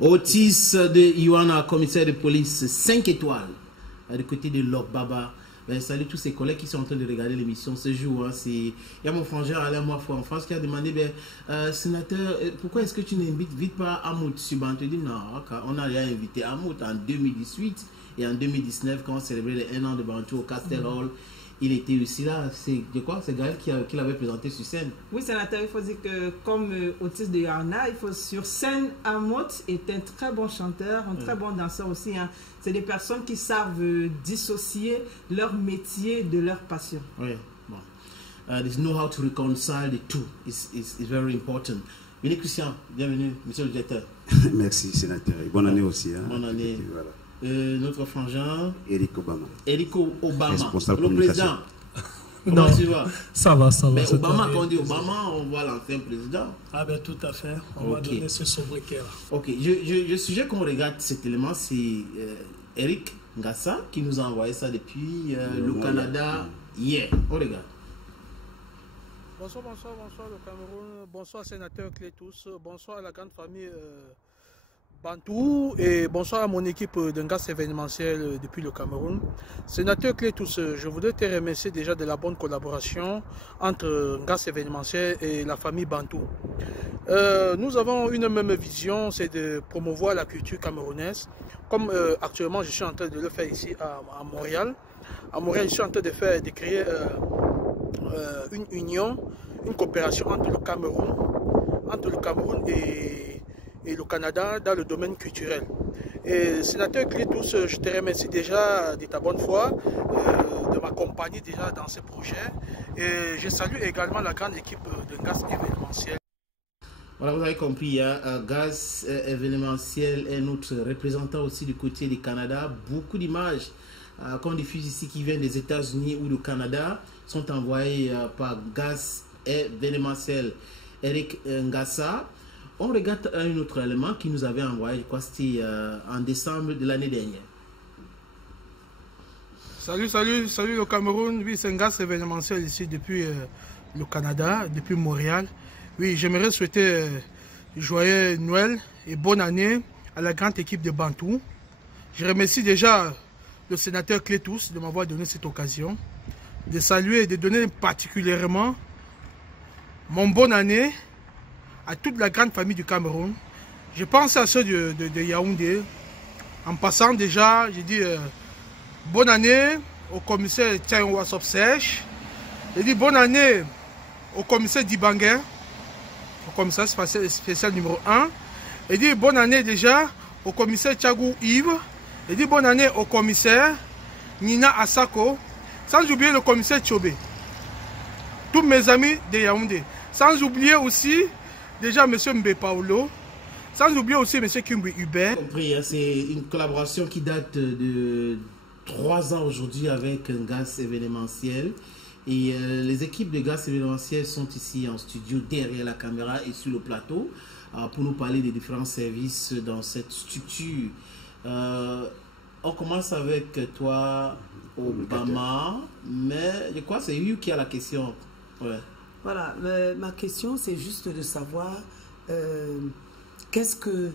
Otis de Ioana, commissaire de police 5 étoiles, du côté de Lok Baba. Ben, salut tous ces collègues qui sont en train de regarder l'émission ce jour. Hein, il y a mon frangin Alain Moifou en France qui a demandé, sénateur, pourquoi est-ce que tu n'invites pas Amout Suban? Tu dis non, on a déjà invité Amout en 2018 et en 2019 quand on célébrait les 1 an de Bantou au Castel Hall. Il était aussi là. C'est de quoi? C'est Gaël qui l'avait présenté sur scène. Oui, sénateur, il faut dire que comme Otis de Ioana, il faut sur scène, Amout est un très bon chanteur, un très bon danseur aussi. Hein. C'est des personnes qui savent dissocier leur métier de leur passion. Oui, bon. They know how to reconcile the two. It's very important. Bienvenue Christian, bienvenue, monsieur le directeur. Merci, sénateur. Et bonne année aussi. Hein. Bonne année. Voilà. Notre frangin Eric Obama. Eric Obama, responsable le président. Non, tu vois? ça va. Mais Obama, quand on dit Obama, on voit l'ancien président. Ah ben tout à fait, on va donner ce sobriquet là. Ok, le sujet qu'on regarde cet élément, c'est Eric Ngassa qui nous a envoyé ça depuis le Canada hier. On regarde. Bonsoir le Cameroun, bonsoir sénateur Clétous, bonsoir à la grande famille Bantou et bonsoir à mon équipe d'un gaz événementiel depuis le Cameroun. Sénateur Clétous, je voudrais te remercier déjà de la bonne collaboration entre gaz événementiel et la famille Bantou. Nous avons une même vision, c'est de promouvoir la culture camerounaise. Comme actuellement je suis en train de le faire ici à Montréal. À Montréal, je suis en train de créer une union, une coopération entre le Cameroun et le Canada dans le domaine culturel. Et sénateur Clétous, je te remercie déjà de ta bonne foi, de m'accompagner déjà dans ce projet. Et je salue également la grande équipe de Gaz événementiel. Voilà, vous avez compris, hein, Gaz événementiel est notre représentant aussi du côté du Canada. Beaucoup d'images qu'on diffuse ici qui viennent des États-Unis ou du Canada sont envoyées par Gaz événementiel Eric Ngassa. On regarde un autre élément qui nous avait envoyé, je crois que c'était en décembre de l'année dernière. Salut le Cameroun. Oui, c'est un gaz événementiel ici depuis le Canada, depuis Montréal. Oui, j'aimerais souhaiter joyeux Noël et bonne année à la grande équipe de Bantou. Je remercie déjà le sénateur Clétous de m'avoir donné cette occasion de saluer et de donner particulièrement mon bonne année à toute la grande famille du Cameroun. Je pense à ceux de Yaoundé. En passant déjà, j'ai dit bonne année au commissaire Tian Wassop Sèche. J'ai dit bonne année au commissaire Dibanguer, au commissaire spécial numéro 1. J'ai dit bonne année déjà au commissaire Thiagou Yves. J'ai dit bonne année au commissaire Nina Asako. Sans oublier le commissaire Tchobé. Tous mes amis de Yaoundé. Sans oublier aussi déjà M. Mbé Paolo, sans oublier aussi M. Kimbi Hubert. C'est une collaboration qui date de 3 ans aujourd'hui avec un Gaz événementiel. Et les équipes de Gaz événementiel sont ici en studio derrière la caméra et sur le plateau pour nous parler des différents services dans cette structure. On commence avec toi, Obama, mais je crois que c'est lui qui a la question. Ouais. Voilà, ma question c'est juste de savoir qu'est-ce que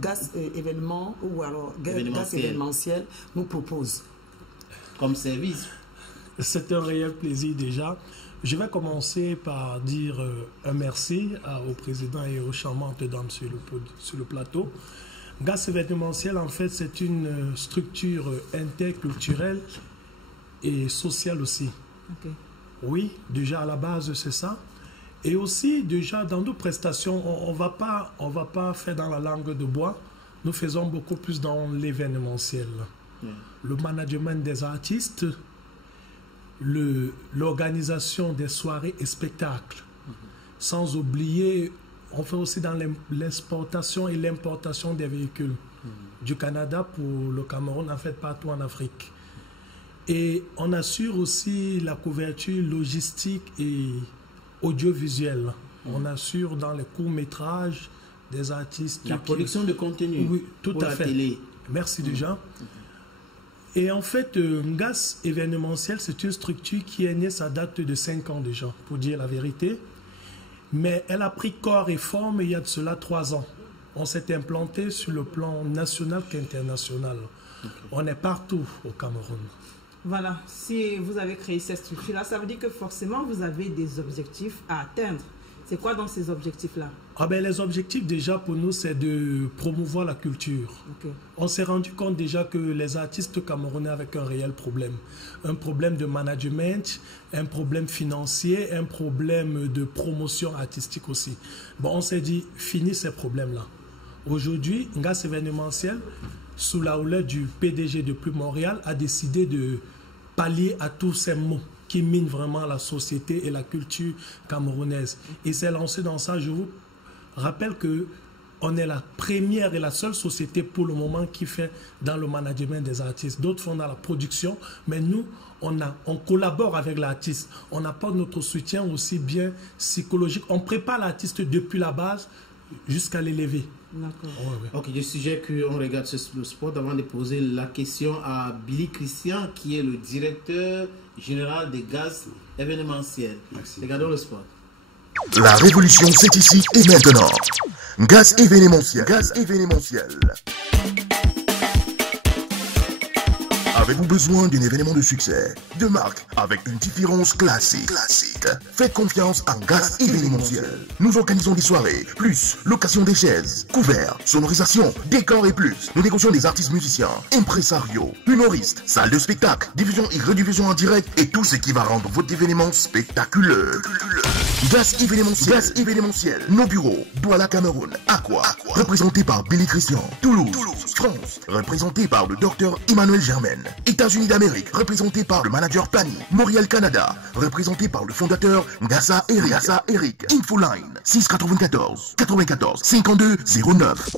Gaz événement ou alors Gaz événementiel nous propose comme service. C'est un réel plaisir déjà. Je vais commencer par dire un merci au président et aux charmantes dames sur le plateau. Gaz événementiel, en fait, c'est une structure interculturelle et sociale aussi. Okay. Oui, déjà à la base, c'est ça. Et aussi, déjà, dans nos prestations, on va pas faire dans la langue de bois. Nous faisons beaucoup plus dans l'événementiel. Le management des artistes, l'organisation des soirées et spectacles. Sans oublier, on fait aussi dans l'exportation et l'importation des véhicules du Canada pour le Cameroun, en fait, partout en Afrique. Et on assure aussi la couverture logistique et audiovisuelle. On assure dans les courts-métrages des artistes. La production de contenu. Oui, tout à fait. Télé. Merci déjà. Et en fait, Ngas événementiel, c'est une structure qui est née, ça date de 5 ans déjà, pour dire la vérité. Mais elle a pris corps et forme il y a de cela 3 ans. On s'est implanté sur le plan national qu'international. Okay. On est partout au Cameroun. Voilà, si vous avez créé cette structure-là, ça veut dire que forcément vous avez des objectifs à atteindre. C'est quoi dans ces objectifs-là? Les objectifs déjà pour nous, c'est de promouvoir la culture. Okay. On s'est rendu compte déjà que les artistes camerounais avaient un réel problème. Un problème de management, un problème financier, un problème de promotion artistique aussi. Bon, on s'est dit, fini ces problèmes-là. Aujourd'hui, Ngas événementiel, sous la houlette du PDG de Plus Montréal, a décidé de pallier à tous ces maux qui minent vraiment la société et la culture camerounaise. Il s'est lancé dans ça. Je vous rappelle qu'on est la première et la seule société pour le moment qui fait dans le management des artistes. D'autres font dans la production, mais nous, on collabore avec l'artiste. On apporte notre soutien aussi bien psychologique. On prépare l'artiste depuis la base jusqu'à l'élever. D'accord. Ok, du sujet qu'on regarde sur le sport, avant de poser la question à Billy Christian, qui est le directeur général des Gaz événementiels. Merci. Regardons le sport. La révolution, c'est ici et maintenant. Gaz événementiel. Gaz événementiel. Avez-vous besoin d'un événement de succès, de marque, avec une différence classique? Faites confiance en Gaz événementiel. Nous organisons des soirées, plus location des chaises, couverts, sonorisation, décors et plus. Nous négocions des artistes musiciens, impresarios, humoristes, salles de spectacle, diffusion et rediffusion en direct et tout ce qui va rendre votre événement spectaculaire. Gaz événementiel. Nos bureaux, Douala, Cameroun. Aqua. Représenté par Billy Christian. Toulouse, France. Représenté par le docteur Emmanuel Germaine. États-Unis d'Amérique. Représenté par le manager Pani. Montréal, Canada. Représenté par le fondateur Ngassa Eric. Infoline 694 94 52 09.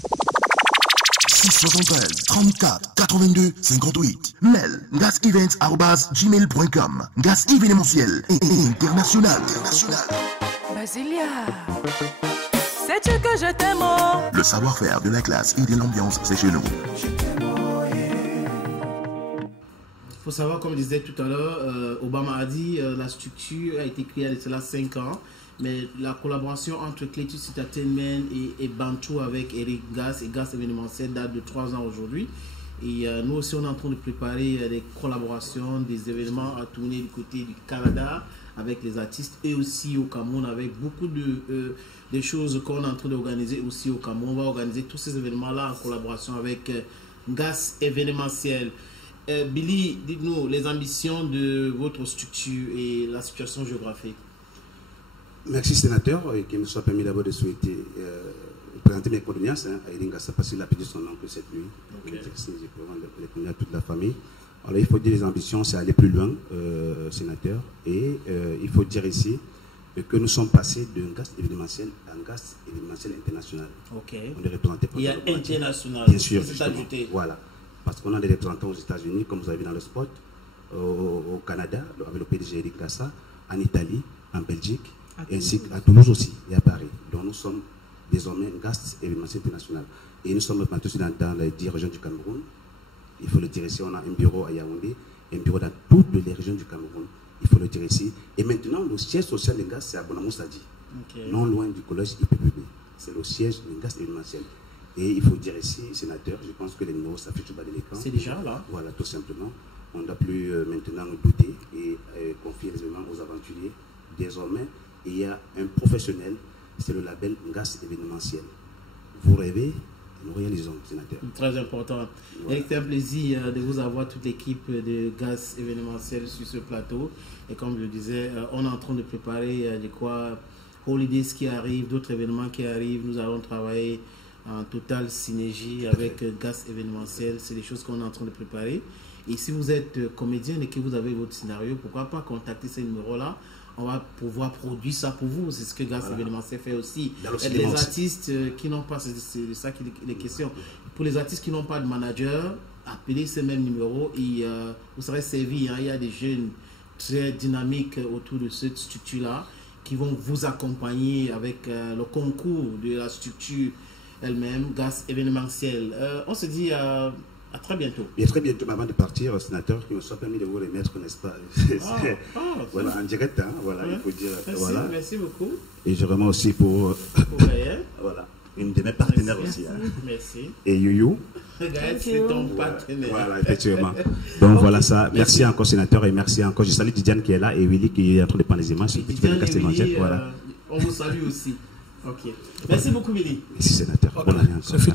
673 34 82 58. Mail gasevents@gmail.com. Gaz événementiel et international. Basilia, sais-tu que je t'aime? Le savoir-faire, de la classe et de l'ambiance, c'est chez nous. Il faut savoir, comme je disais tout à l'heure, Obama a dit la structure a été créée il y a cela 5 ans. Mais la collaboration entre Cletus Entertainment et Bantu avec Eric Gas et Gas événementiel date de 3 ans aujourd'hui. Et nous aussi, on est en train de préparer des collaborations, des événements à tourner du côté du Canada avec les artistes et aussi au Cameroun avec beaucoup de choses qu'on est en train d'organiser aussi au Cameroun. On va organiser tous ces événements-là en collaboration avec Gas événementiel. Billy, dites-nous les ambitions de votre structure et la situation géographique. Merci sénateur, qui me soit permis d'abord de souhaiter présenter mes condoléances à Eric Ngassa parce qu'il a perdu son oncle cette nuit. Okay. Je connais à toute la famille. Alors il faut dire les ambitions, c'est aller plus loin, sénateur. Et il faut dire ici que nous sommes passés d'un gaz événementiel à un gaz événementiel international. Okay. On est représenté par... Il y a international, bien sûr, c'est ajouté. Voilà, parce qu'on a des représentants aux États-Unis, comme vous avez vu dans le spot, au Canada, avec le PDG Eric Ngassa, en Italie, en Belgique, ainsi qu'à Toulouse aussi et à Paris. Donc nous sommes désormais un gaz événementiel international. Et nous sommes représentés aussi dans les 10 régions du Cameroun. Il faut le dire ici, on a un bureau à Yaoundé, un bureau dans toutes les régions du Cameroun. Il faut le dire ici. Et maintenant, le siège social de gaz, c'est à Bonamoussadi, non loin du collège IPPB. C'est le siège de gaz événementiel. Et il faut dire ici, sénateur, je pense que les numéros s'affichent au bas de l'écran. C'est déjà là. Voilà, tout simplement. On ne doit plus maintenant nous douter et confier les événements aux aventuriers. Désormais, il y a un professionnel, c'est le label Gaz événementiel. Vous rêvez, nous réalisons, sénateur. Très important. Voilà. C'est un plaisir de vous avoir toute l'équipe de Gaz événementiel sur ce plateau. Et comme je le disais, on est en train de préparer Holidays qui arrivent, d'autres événements qui arrivent. Nous allons travailler en totale synergie avec Gaz événementiel. C'est des choses qu'on est en train de préparer. Et si vous êtes comédien et que vous avez votre scénario, pourquoi pas contacter ces numéros-là? On va pouvoir produire ça pour vous. C'est ce que Gaz événementiel fait aussi. Les artistes qui n'ont pas, c'est de ça qu'il est question. Pour les artistes qui n'ont pas de manager, appelez ces mêmes numéros et vous serez servi. Hein. Il y a des jeunes très dynamiques autour de cette structure-là qui vont vous accompagner avec le concours de la structure elle-même, Gaz événementiel. On se dit À très bientôt. Et très bientôt, avant de partir, sénateur, qui me soit permis de vous remettre, n'est-ce pas? Voilà, en direct, hein, voilà, il faut dire. Merci, voilà. merci beaucoup. Et je remets aussi pour Gaël. voilà, une de mes partenaires Merci. aussi. Hein. Merci. Et Youyou. Gaël, c'est ton partenaire. Voilà, effectivement. Donc voilà ça. Merci encore, sénateur, et merci encore. Je salue Didiane qui est là et Willy qui est en train de prendre les images. Didiane et Willy, voilà. On vous salue aussi. Ok. Merci beaucoup, Willy. Merci, sénateur. Okay. Bonne année encore.